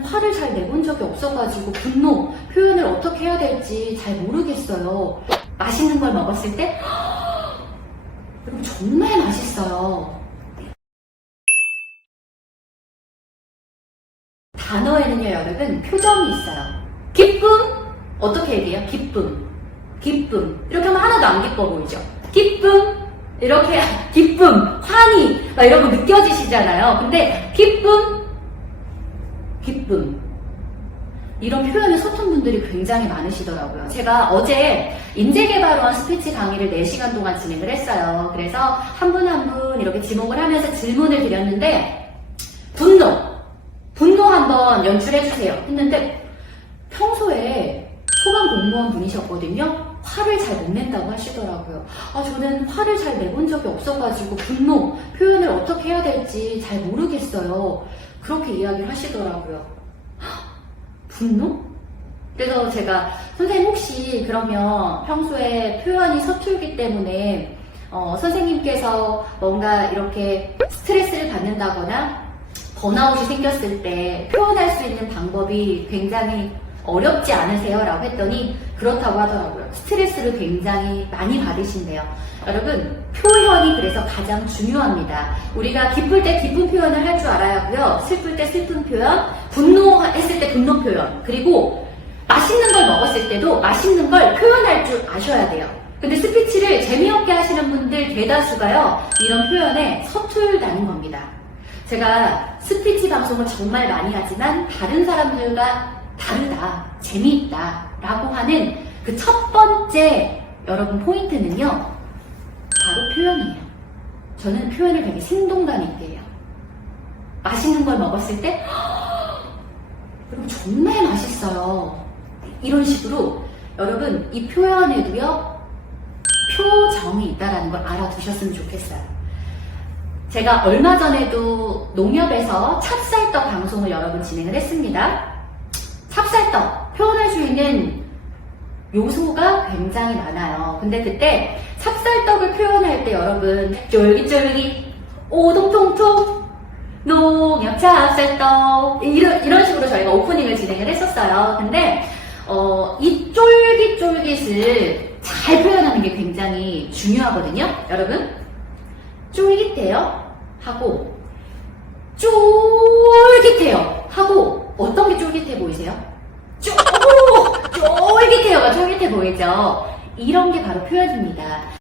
화를 잘 내본 적이 없어가지고 분노 표현을 어떻게 해야 될지 잘 모르겠어요. 맛있는 걸 먹었을 때 여러분 정말 맛있어요. 단어에는요 여러분 표정이 있어요. 기쁨 어떻게 얘기해요? 기쁨 기쁨 이렇게 하면 하나도 안 기뻐 보이죠? 기쁨 이렇게 기쁨 환희 막 이런 거 느껴지시잖아요. 근데 기쁨 기쁨. 이런 표현을 썼던 분들이 굉장히 많으시더라고요. 제가 어제 인재개발원 스피치 강의를 4시간 동안 진행을 했어요. 그래서 한 분 한 분 이렇게 지목을 하면서 질문을 드렸는데, 분노! 분노 한번 연출해주세요. 했는데, 평소에 소방 공무원 분이셨거든요. 화를 잘 못 낸다고 하시더라고요. 아, 저는 화를 잘 내본 적이 없어가지고 분노 표현을 어떻게 해야 될지 잘 모르겠어요. 그렇게 이야기를 하시더라고요. 헉, 분노? 그래서 제가 선생님 혹시 그러면 평소에 표현이 서툴기 때문에 어, 선생님께서 뭔가 이렇게 스트레스를 받는다거나 번아웃이 생겼을 때 표현할 수 있는 방법이 굉장히 어렵지 않으세요? 라고 했더니 그렇다고 하더라고요. 스트레스를 굉장히 많이 받으신대요. 여러분, 표현이 그래서 가장 중요합니다. 우리가 기쁠 때 기쁜 표현을 할 줄 알아야 하고요. 슬플 때 슬픈 표현, 분노했을 때 분노 표현, 그리고 맛있는 걸 먹었을 때도 맛있는 걸 표현할 줄 아셔야 돼요. 근데 스피치를 재미없게 하시는 분들 대다수가요, 이런 표현에 서툴다는 겁니다. 제가 스피치 방송을 정말 많이 하지만 다른 사람들과 다르다, 재미있다 라고 하는 그 첫 번째 여러분 포인트는요, 바로 표현이에요. 저는 표현을 되게 생동감 있게 해요. 맛있는 걸 먹었을 때, 여러분 정말 맛있어요. 이런 식으로 여러분 이 표현에도요, 표정이 있다라는 걸 알아두셨으면 좋겠어요. 제가 얼마 전에도 농협에서 찹쌀떡 방송을 여러분 진행을 했습니다. 찹쌀떡 표현할 수 있는 요소가 굉장히 많아요. 근데 그때 찹쌀떡을 표현할 때 여러분 쫄깃쫄깃 오동통통 농협 찹쌀떡 이런 이런 식으로 저희가 오프닝을 진행을 했었어요. 근데 어, 이 쫄깃쫄깃을 잘 표현하는 게 굉장히 중요하거든요. 여러분 쫄깃해요 하고 쫄깃해요 하고 어떤 게 쫄깃해 보이세요? 쫄 쫄깃해요가 쫄깃해 보이죠? 이런 게 바로 표현입니다.